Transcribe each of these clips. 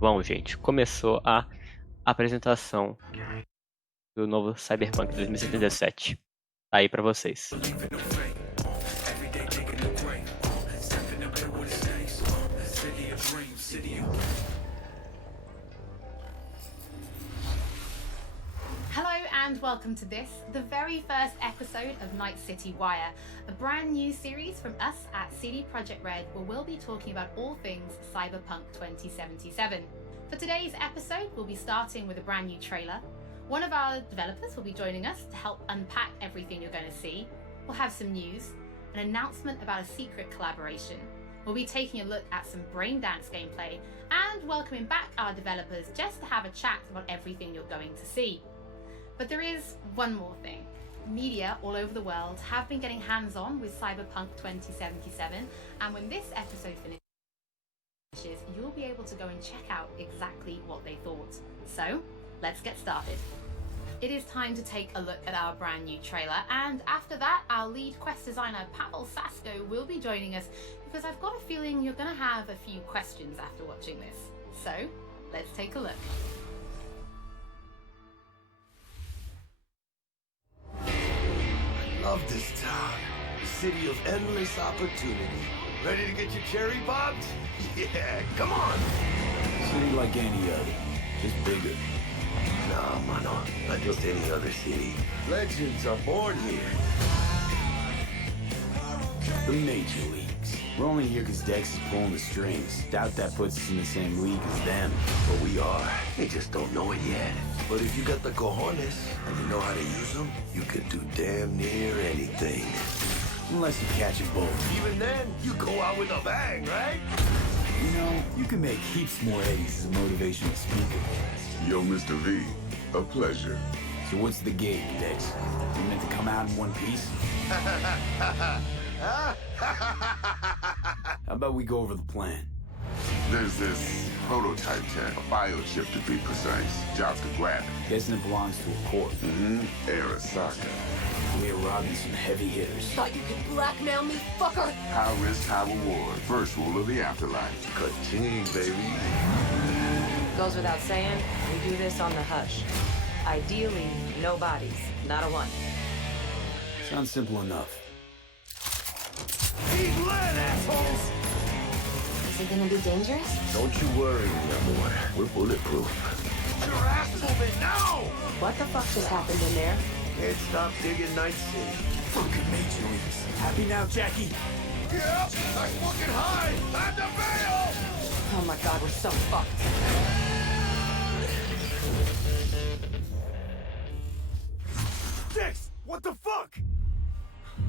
Bom, gente, começou a apresentação do novo CyberPunk 2077. Tá aí pra vocês. Hello and welcome to this, the very first episode of Nightcity Wire, a brand new series from us at CD Projekt Red where we'll be talking about all things Cyberpunk 2077. For today's episode, we'll be starting with a brand new trailer. One of our developers will be joining us to help unpack everything you're going to see. We'll have some news, an announcement about a secret collaboration. We'll be taking a look at some braindance gameplay and welcoming back our developers just to have a chat about everything you're going to see. But there is one more thing. Media all over the world have been getting hands-on with Cyberpunk 2077, and when this episode finishes, you'll be able to go and check out exactly what they thought. So, let's get started. It is time to take a look at our brand new trailer, and after that, our lead quest designer Pavel Sasko will be joining us because I've got a feeling you're going to have a few questions after watching this. So, let's take a look. Love this town. City of endless opportunity. Ready to get your cherry popped? Yeah, come on. City like any other, just bigger. Nah, mano, not just any other city. Legends are born here. The major leagues. We're only here because Dex is pulling the strings. Doubt that puts us in the same league as them. But we are. They just don't know it yet. But if you got the cojones and you know how to use them, you could do damn near anything. Unless you catch a boat. Even then, you go out with a bang, right? You know, you can make heaps more eggs as a motivational speaker. Yo, Mr. V, a pleasure. So what's the gig, Dex? You meant to come out in one piece? How about we go over the plan? There's this prototype tech, a biochip to be precise. Job's to grab it. Guessing it belongs to a corp. Arasaka. We're robbing some heavy hitters. Thought you could blackmail me, fucker? High risk, high reward. First rule of the afterlife. Ka-ching, baby. Goes without saying, we do this on the hush. Ideally, no bodies, not a one. Sounds simple enough. Eat lead, assholes! Is it gonna be dangerous? Don't you worry, mi amor. We're bulletproof. Get your ass moving now! What the fuck just happened in there? Can't stop digging Night City. Fucking major leagues. Happy now, Jackie? Yep, I'm fucking high! Time to bail! Oh my god, we're so fucked. Dix, what the fuck?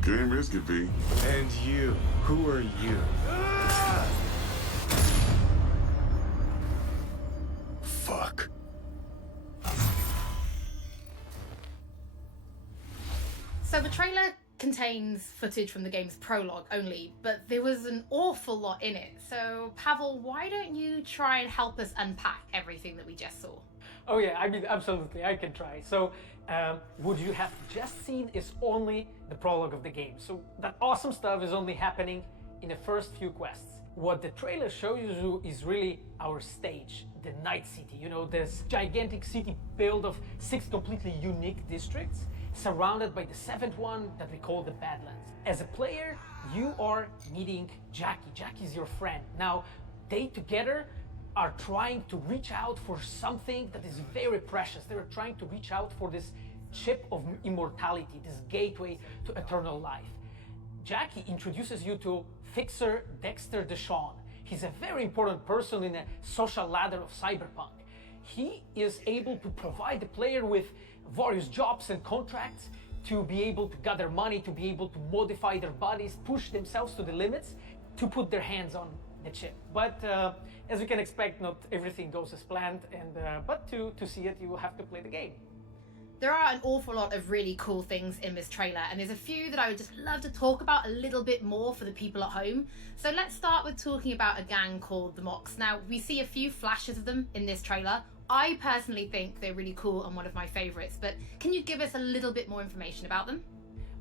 Can't risk it, V. And you, who are you? Fuck. So the trailer contains footage from the game's prologue only, but there was an awful lot in it. So Pavel, why don't you try and help us unpack everything that we just saw? Oh yeah, I mean, absolutely, I can try. So, what you have just seen is only the prologue of the game. So that awesome stuff is only happening in the first few quests. What the trailer shows you is really our stage, the Night City. You know, this gigantic city built of 6 completely unique districts, surrounded by the 7th one that we call the Badlands. As a player, you are meeting Jackie. Jackie's your friend. Now, they together are trying to reach out for something that is very precious. They're trying to reach out for this chip of immortality, this gateway to eternal life. Jackie introduces you to Fixer Dexter Deshawn. He's a very important person in the social ladder of Cyberpunk. He is able to provide the player with various jobs and contracts to be able to gather money, to be able to modify their bodies, push themselves to the limits, to put their hands on the chip. But as you can expect, not everything goes as planned, and but to see it, you will have to play the game. There are an awful lot of really cool things in this trailer, and there's a few that I would just love to talk about a little bit more for the people at home. So let's start with talking about a gang called the Mox. Now, we see a few flashes of them in this trailer. I personally think they're really cool and one of my favorites, but can you give us a little bit more information about them?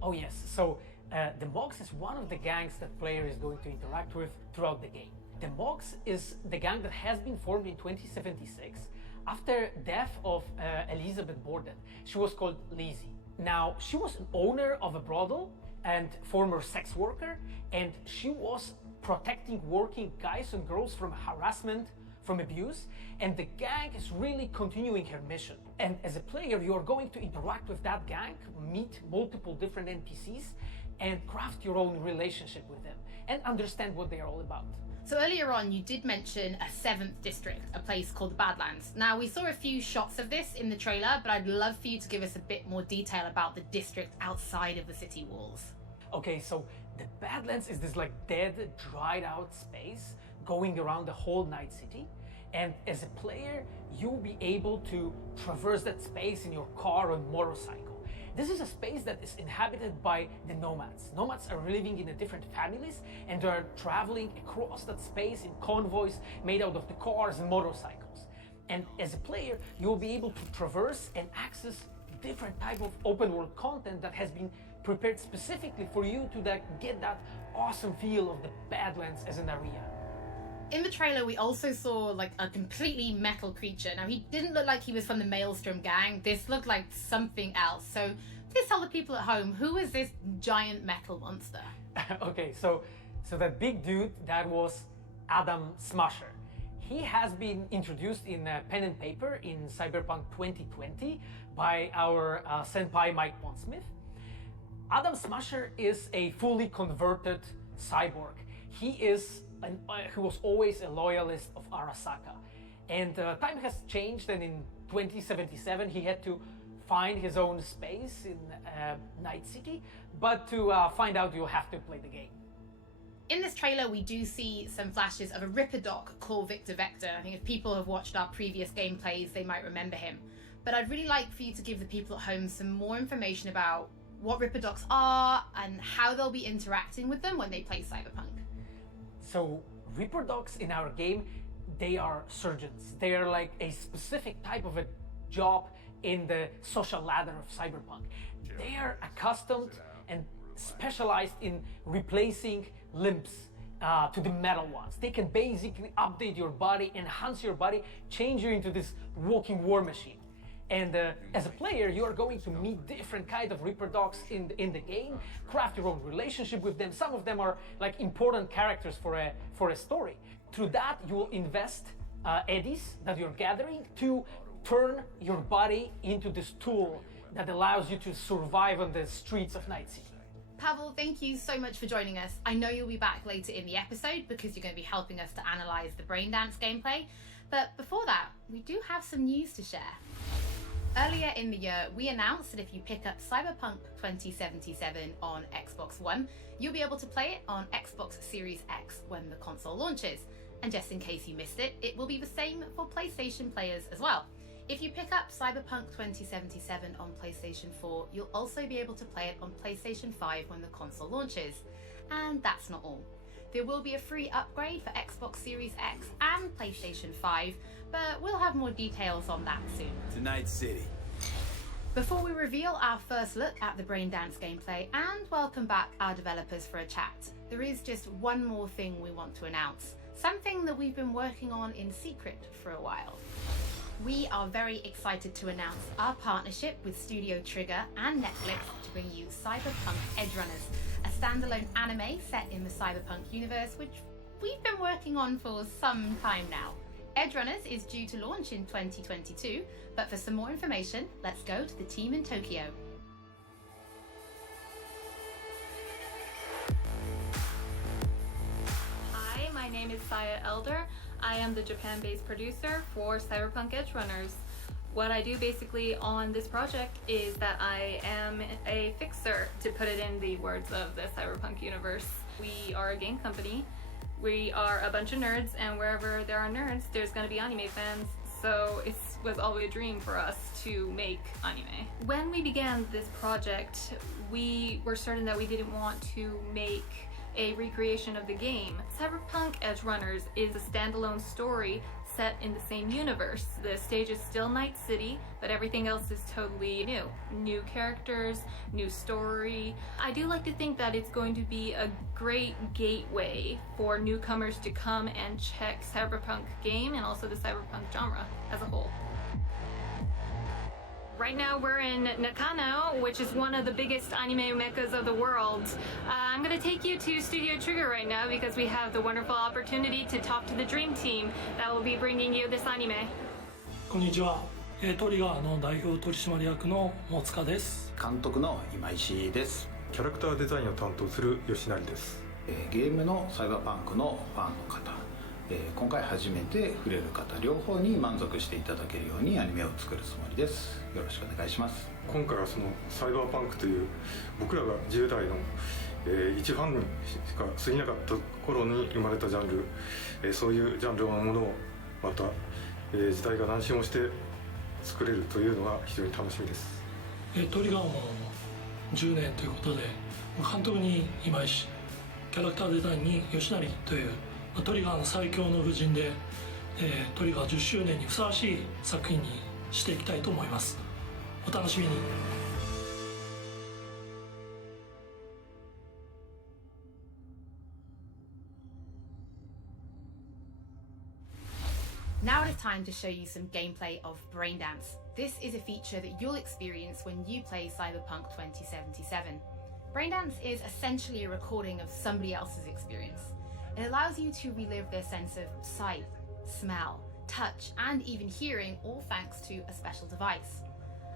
Oh yes, so the Mox is one of the gangs that player is going to interact with throughout the game. The Mogs is the gang that has been formed in 2076 after death of Elizabeth Borden. She was called Lizzie. Now, she was an owner of a brothel and former sex worker, and she was protecting working guys and girls from harassment, from abuse, and the gang is really continuing her mission. And as a player, you are going to interact with that gang, meet multiple different NPCs, and craft your own relationship with them, and understand what they are all about. So earlier on, you did mention a 7th district, a place called the Badlands. Now, we saw a few shots of this in the trailer, but I'd love for you to give us a bit more detail about the district outside of the city walls. Okay, so the Badlands is this like dead, dried out space going around the whole Night City. And as a player, you'll be able to traverse that space in your car or motorcycle. This is a space that is inhabited by the nomads. Nomads are living in the different families and are traveling across that space in convoys made out of the cars and motorcycles. And as a player, you'll be able to traverse and access different type of open world content that has been prepared specifically for you to get that awesome feel of the Badlands as an area. In the trailer, we also saw like a completely metal creature. Now, he didn't look like he was from the Maelstrom gang. This looked like something else. So please tell the people at home, who is this giant metal monster? Okay, so that big dude, that was Adam Smasher. He has been introduced in pen and paper in Cyberpunk 2020 by our senpai Mike Pondsmith. Adam Smasher is a fully converted cyborg. He was always a loyalist of Arasaka. And time has changed, and in 2077 he had to find his own space in Night City, but to find out you'll have to play the game. In this trailer, we do see some flashes of a Ripper Doc called Victor Vector. I think if people have watched our previous gameplays, they might remember him. But I'd really like for you to give the people at home some more information about what Ripper Docs are and how they'll be interacting with them when they play Cyberpunk. So Ripper Docs in our game, they are surgeons. They are like a specific type of a job in the social ladder of Cyberpunk. They are accustomed and specialized in replacing limbs to the metal ones. They can basically update your body, enhance your body, change you into this walking war machine. And as a player, you are going to meet different kind of Ripper Docs in the game, craft your own relationship with them. Some of them are like important characters for a story. Through that, you will invest eddies that you're gathering to turn your body into this tool that allows you to survive on the streets of Night City. Pavel, thank you so much for joining us. I know you'll be back later in the episode because you're going to be helping us to analyze the Braindance gameplay. But before that, we do have some news to share. Earlier in the year, we announced that if you pick up Cyberpunk 2077 on Xbox One, you'll be able to play it on Xbox Series X when the console launches. And just in case you missed it, it will be the same for PlayStation players as well. If you pick up Cyberpunk 2077 on PlayStation 4, you'll also be able to play it on PlayStation 5 when the console launches. And that's not all. There will be a free upgrade for Xbox Series X and PlayStation 5, but we'll have more details on that soon. To Night City. Before we reveal our first look at the Braindance gameplay and welcome back our developers for a chat, there is just one more thing we want to announce. Something that we've been working on in secret for a while. We are very excited to announce our partnership with Studio Trigger and Netflix to bring you Cyberpunk Edgerunners, a standalone anime set in the Cyberpunk universe, which we've been working on for some time now. Edgerunners is due to launch in 2022, but for some more information, let's go to the team in Tokyo. Hi, my name is Saya Elder. I am the Japan-based producer for Cyberpunk Edgerunners. What I do basically on this project is that I am a fixer, to put it in the words of the Cyberpunk universe. We are a game company. We are a bunch of nerds, and wherever there are nerds, there's going to be anime fans. So it was always a dream for us to make anime. When we began this project, we were certain that we didn't want to make a recreation of the game. Cyberpunk Edgerunners is a standalone story set in the same universe. The stage is still Night City, but everything else is totally new. New characters, new story. I do like to think that it's going to be a great gateway for newcomers to come and check Cyberpunk game and also the Cyberpunk genre as a whole. Right now we're in Nakano, which is one of the biggest anime meccas of the world. I'm going to take you to Studio Trigger right now because we have the wonderful opportunity to talk to the dream team that will be bringing you this anime. こんにちは。トリガーの代表取締役の大塚です。監督の今石です。キャラクターデザインを担当する吉成です。ゲームのサイバーパンクのファンの方、今回初めて触れる方両方に満足していただけるようにアニメを作るつもりです。よろしくお願いします。今回はそのサイバーパンクという僕らが10代の、一ファンにしか過ぎなかった頃に生まれたジャンル、そういうジャンルのものをまた、時代が何周もして作れるというのが非常に楽しみです。トリガーも10年ということで、監督に今石、キャラクターデザインに吉成というトリガーの最強の布陣で、トリガー10周年にふさわしい作品にしていきたいと思います。お楽しみに。Now it is time to show you some gameplay of Braindance. This is a feature that you'll experience when you play Cyberpunk 2077. Braindance is essentially a recording of somebody else's experience. It allows you to relive their sense of sight, smell, touch, and even hearing, all thanks to a special device.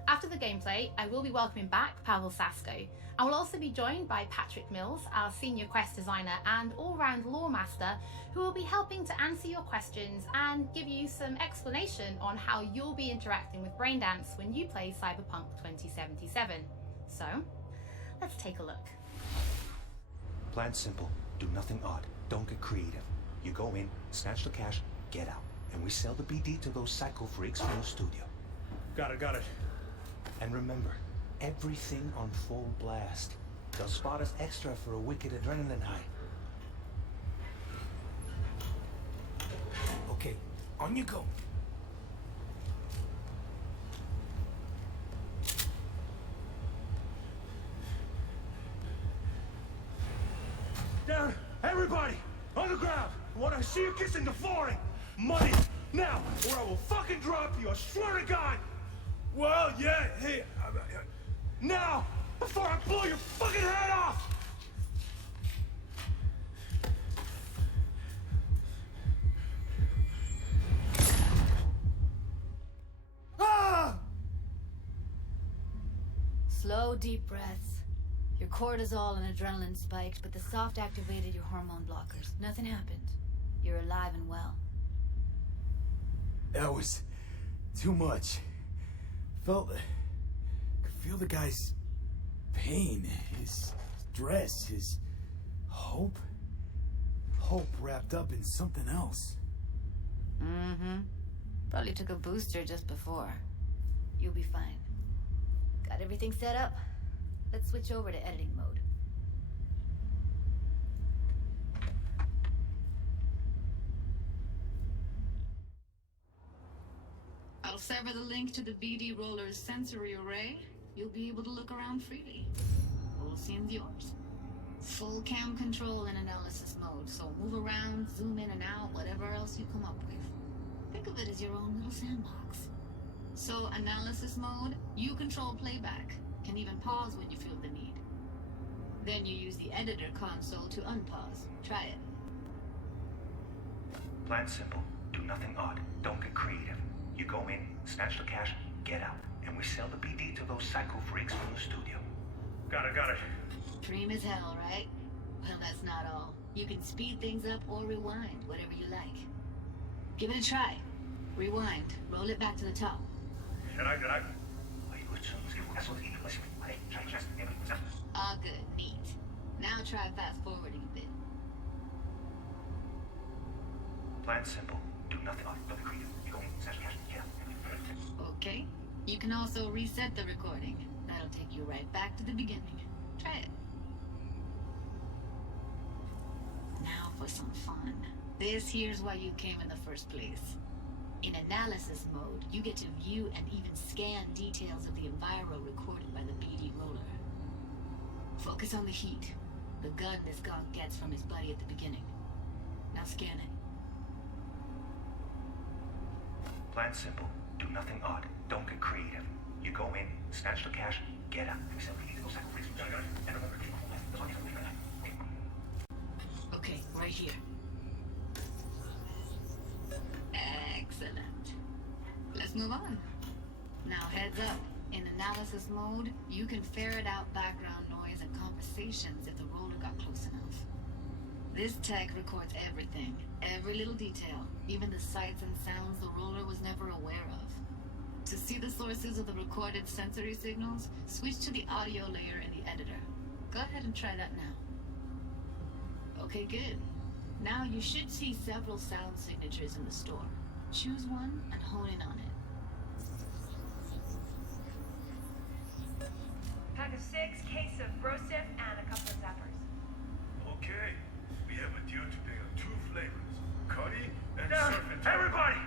After the gameplay, I will be welcoming back Pavel Sasko. I will also be joined by Patrick Mills, our senior quest designer and all-round lore master, who will be helping to answer your questions and give you some explanation on how you'll be interacting with Braindance when you play Cyberpunk 2077. So, let's take a look. Plan simple, do nothing odd, don't get creative. You go in, snatch the cash, get out, and we sell the BD to those psycho freaks from the studio. Got it. And remember, everything on full blast. They'll spot us extra for a wicked adrenaline high. Okay, on you go. Down, everybody, on the ground. I want to see you kissing the flooring. Money, now, or I will fucking drop you, I swear to God. Well, yeah, hey, now, before I blow your fucking head off! Ah! Slow, deep breaths. Your cortisol and adrenaline spiked, but the soft activated your hormone blockers. Nothing happened. You're alive and well. That was too much. Could feel the guy's pain, his stress, his hope. Hope wrapped up in something else. Mm-hmm. Probably took a booster just before. You'll be fine. Got everything set up? Let's switch over to editing mode. I'll sever the link to the BD Roller's sensory array. You'll be able to look around freely. Whole scene's yours. Full cam control in analysis mode, so move around, zoom in and out, whatever else you come up with. Think of it as your own little sandbox. So analysis mode, you control playback. Can even pause when you feel the need. Then you use the editor console to unpause. Try it. Plan simple, do nothing odd, don't get creative. You go in, snatch the cash, get out, and we sell the BD to those psycho freaks from the studio. Got it. Dream as hell, right? Well, that's not all. You can speed things up or rewind, whatever you like. Give it a try. Rewind. Roll it back to the top. Ah, good. Neat. Now try fast forwarding a bit. Plan simple, do nothing odd, don't get creative. You go in, snatch the cash, get out. Okay. You can also reset the recording. That'll take you right back to the beginning. Try it. Now for some fun. This here's why you came in the first place. analysis mode, you get to view and even scan details of the enviro recorded by the BD roller. Focus on the heat, the gun this gonk gets from his buddy at the beginning. Now scan it. Plan simple. Do nothing odd. Don't get creative. You go in, snatch the cash, get out. Okay, right here. Excellent. Let's move on. Now heads up. In analysis mode, you can ferret out background noise and conversations if the roller got close enough. This tech records everything, every little detail, even the sights and sounds the roller was never aware of. To see the sources of the recorded sensory signals, switch to the audio layer in the editor. Go ahead and try that now. Okay, good. Now you should see several sound signatures in the store. Choose one and hone in on it. Pack of 6, case of brosif, and a couple of zappers. Okay, we have a deal today on 2 flavors, Cuddy and Surfing. Everybody!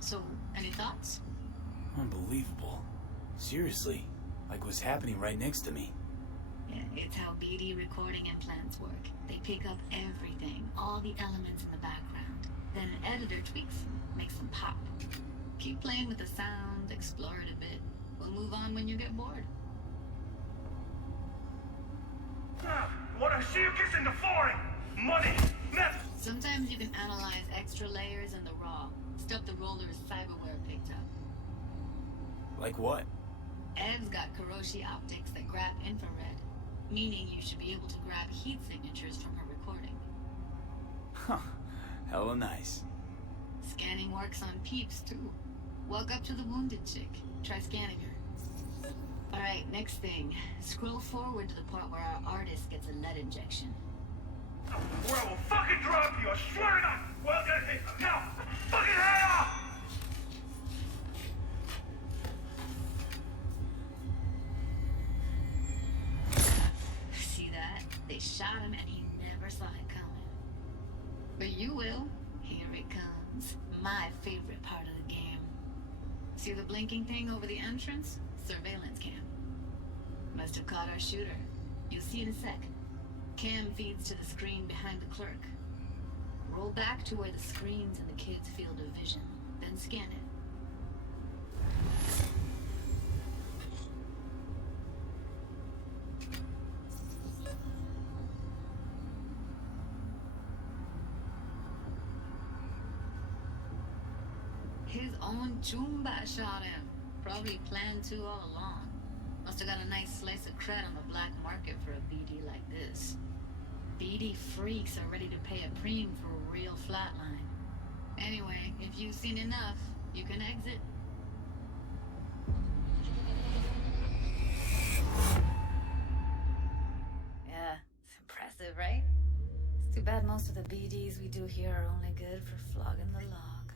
So, any thoughts? Unbelievable. Seriously, like what's happening right next to me. Yeah, it's how BD recording implants work. They pick up everything, all the elements in the background. Then an editor tweaks them, makes them pop. Keep playing with the sound, explore it a bit. We'll move on when you get bored. Wanna see you kissing the flooring? Money! Net! Sometimes you can analyze extra layers in the raw. Stuff the roller's cyberware picked up. Like what? Ev's got Kuroshi optics that grab infrared, meaning you should be able to grab heat signatures from her recording. Huh. Hella nice. Scanning works on peeps, too. Walk up to the wounded chick. Try scanning her. Alright, next thing. Scroll forward to the part where our artist gets a lead injection. Or I will fucking drop you, I swear to God! Well, now! Fucking head off! See that? They shot him and he never saw it coming. But you will. Here it comes. My favorite part of the game. See the blinking thing over the entrance? Surveillance cam. Must have caught our shooter. You'll see in a sec. Cam feeds to the screen behind the clerk. Roll back to where the screen's in the kid's field of vision. Then scan it. His own Chumba shot him. Probably planned to all along. Must have got a nice slice of cred on the black market for a BD like this. BD freaks are ready to pay a preem for a real flatline. Anyway, if you've seen enough, you can exit. Yeah, it's impressive, right? It's too bad most of the BDs we do here are only good for flogging the log.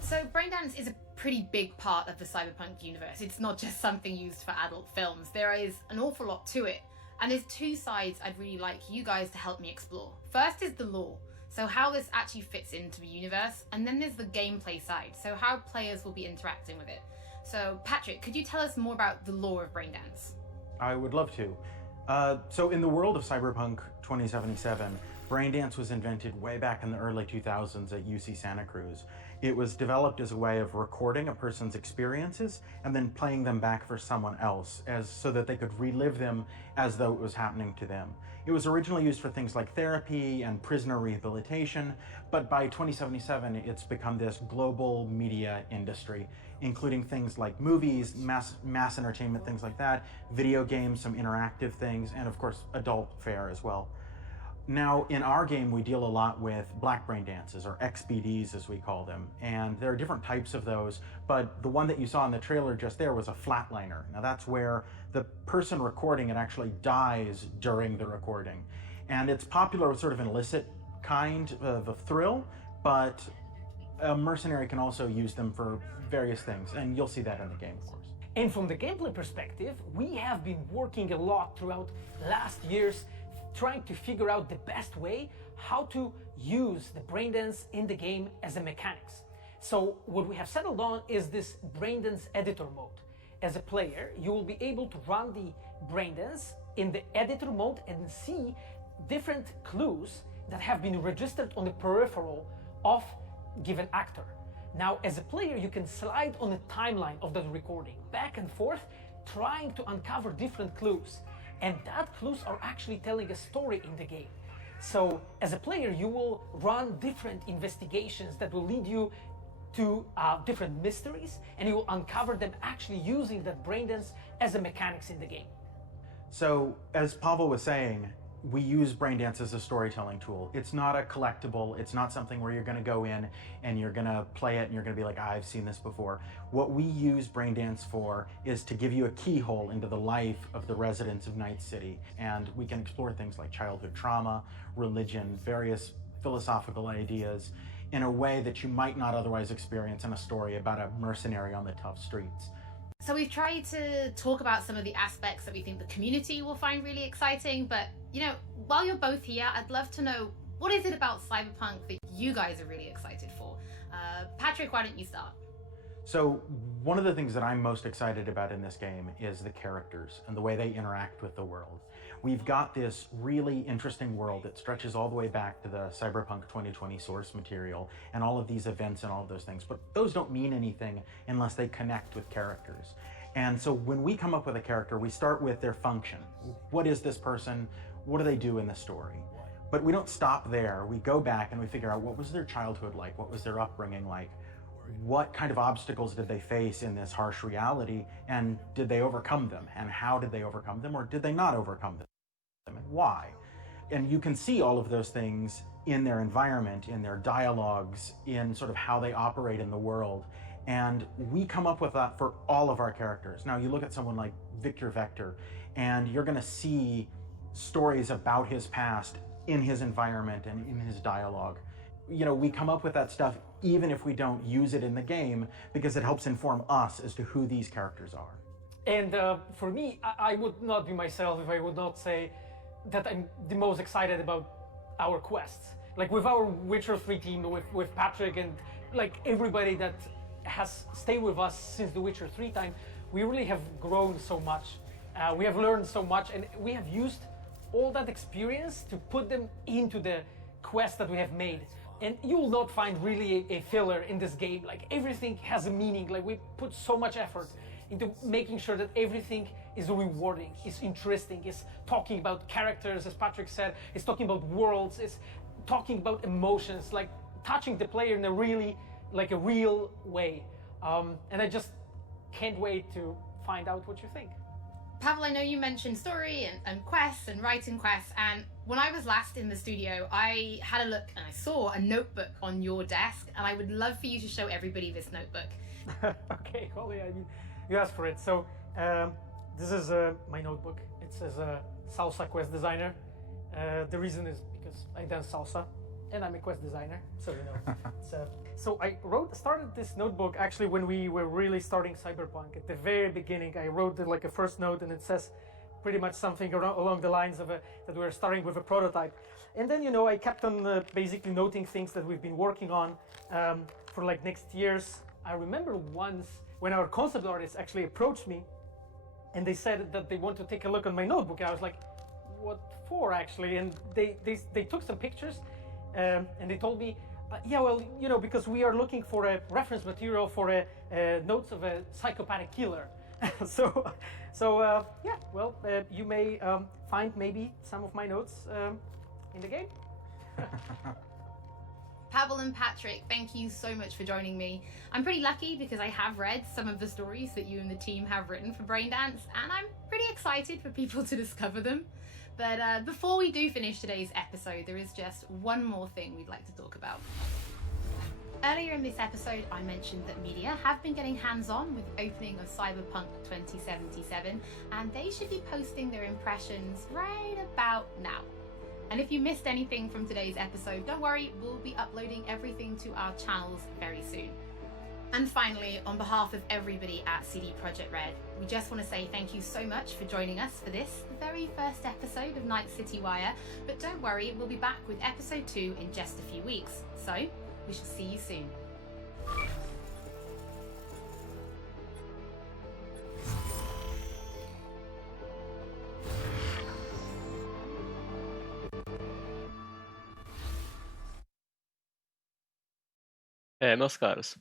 So Braindance is a pretty big part of the cyberpunk universe. It's not just something used for adult films. There is an awful lot to it. And there's 2 sides I'd really like you guys to help me explore. First is the lore, so how this actually fits into the universe. And then there's the gameplay side, so how players will be interacting with it. So Patrick, could you tell us more about the lore of Braindance? I would love to. So in the world of Cyberpunk 2077, Braindance was invented way back in the early 2000s at UC Santa Cruz. It was developed as a way of recording a person's experiences and then playing them back for someone else so that they could relive them as though it was happening to them. It was originally used for things like therapy and prisoner rehabilitation, but by 2077 it's become this global media industry, including things like movies, mass entertainment, things like that, video games, some interactive things, and of course adult fare as well. Now, in our game, we deal a lot with black brain dances, or XBDs as we call them, and there are different types of those, but the one that you saw in the trailer just there was a flatliner. Now that's where the person recording it actually dies during the recording. And it's popular with sort of an illicit kind of a thrill, but a mercenary can also use them for various things, and you'll see that in the game, of course. And from the gameplay perspective, we have been working a lot throughout last years trying to figure out the best way how to use the braindance in the game as a mechanics. So what we have settled on is this Braindance editor mode. As a player, you will be able to run the Braindance in the editor mode and see different clues that have been registered on the peripheral of given actor. Now, as a player, you can slide on the timeline of that recording, back and forth, trying to uncover different clues. And that clues are actually telling a story in the game. So, as a player, you will run different investigations that will lead you to different mysteries, and you will uncover them actually using that Braindance as a mechanics in the game. So, as Pavel was saying, we use Braindance as a storytelling tool. It's not a collectible. It's not something where you're going to go in and you're going to play it and you're going to be like, I've seen this before. What we use Braindance for is to give you a keyhole into the life of the residents of Night City. And we can explore things like childhood trauma, religion, various philosophical ideas in a way that you might not otherwise experience in a story about a mercenary on the tough streets. So we've tried to talk about some of the aspects that we think the community will find really exciting, but while you're both here, I'd love to know, what is it about Cyberpunk that you guys are really excited for? Patrick, why don't you start? So one of the things that I'm most excited about in this game is the characters and the way they interact with the world. We've got this really interesting world that stretches all the way back to the Cyberpunk 2020 source material and all of these events and all of those things, but those don't mean anything unless they connect with characters. And so when we come up with a character, we start with their function. What is this person? What do they do in the story? But we don't stop there. We go back and we figure out, what was their childhood like? What was their upbringing like? What kind of obstacles did they face in this harsh reality? And did they overcome them? And how did they overcome them? Or did they not overcome them? And why? And you can see all of those things in their environment, in their dialogues, in sort of how they operate in the world. And we come up with that for all of our characters. Now, you look at someone like Victor Vector, and you're going to see stories about his past in his environment and in his dialogue. We come up with that stuff even if we don't use it in the game, because it helps inform us as to who these characters are. And for me, I would not be myself if I would not say that I'm the most excited about our quests. Like with our Witcher 3 team, with Patrick and like everybody that has stayed with us since the Witcher 3 time, we really have grown so much. We have learned so much, and we have used all that experience to put them into the quests that we have made. And you will not find really a filler in this game. Like everything has a meaning. Like we put so much effort into making sure that everything is rewarding, is interesting, is talking about characters, as Patrick said, is talking about worlds, is talking about emotions, like touching the player in a really, like a real way. And I just can't wait to find out what you think. Pavel, I know you mentioned story and quests and writing quests, and when I was last in the studio, I had a look and I saw a notebook on your desk, and I would love for you to show everybody this notebook. Okay, Holly, I mean, you asked for it. So this is my notebook. It says Salsa Quest Designer. The reason is because I dance salsa and I'm a quest designer, so so I started this notebook actually when we were really starting Cyberpunk. At the very beginning, I wrote like a first note, and it says pretty much something along the lines of that we were starting with a prototype. And then, I kept on basically noting things that we've been working on for like next years. I remember once when our concept artists actually approached me and they said that they want to take a look on my notebook. I was like, what for actually? And they took some pictures and they told me, yeah, well, because we are looking for a reference material for notes of a psychopathic killer. Yeah, well, you may find maybe some of my notes in the game. Pavel and Patrick, thank you so much for joining me. I'm pretty lucky because I have read some of the stories that you and the team have written for Braindance, and I'm pretty excited for people to discover them. But before we do finish today's episode, there is just one more thing we'd like to talk about. Earlier in this episode, I mentioned that media have been getting hands-on with the opening of Cyberpunk 2077, and they should be posting their impressions right about now. And if you missed anything from today's episode, don't worry, we'll be uploading everything to our channels very soon. And finally, on behalf of everybody at CD Projekt Red, we just want to say thank you so much for joining us for this very first episode of Nightcity Wire. But don't worry, we'll be back with episode 2 in just a few weeks. So, we shall see you soon. Meus caros,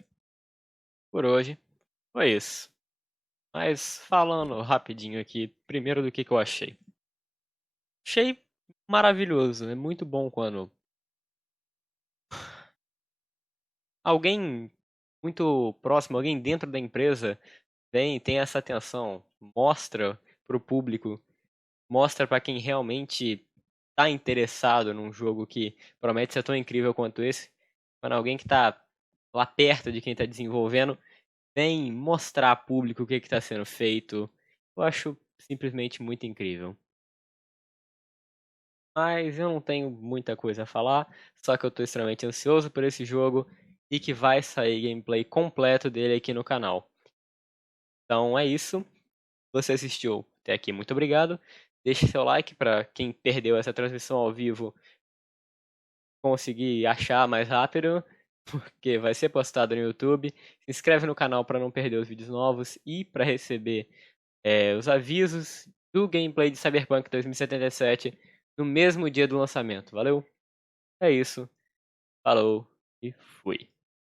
por hoje foi isso. Mas falando rapidinho aqui, primeiro do que eu achei. Achei maravilhoso, é muito bom quando alguém muito próximo, alguém dentro da empresa tem essa atenção, mostra para o público, mostra para quem realmente está interessado num jogo que promete ser tão incrível quanto esse, quando alguém que está lá perto de quem está desenvolvendo vem mostrar a público o que está sendo feito, eu acho simplesmente muito incrível. Mas eu não tenho muita coisa a falar, só que eu estou extremamente ansioso por esse jogo e que vai sair gameplay completo dele aqui no canal. Então é isso. Você assistiu até aqui, muito obrigado. Deixe seu like para quem perdeu essa transmissão ao vivo conseguir achar mais rápido, porque vai ser postado no YouTube. Se inscreve no canal para não perder os vídeos novos e para receber os avisos do gameplay de Cyberpunk 2077 no mesmo dia do lançamento. Valeu? É isso. Falou e fui.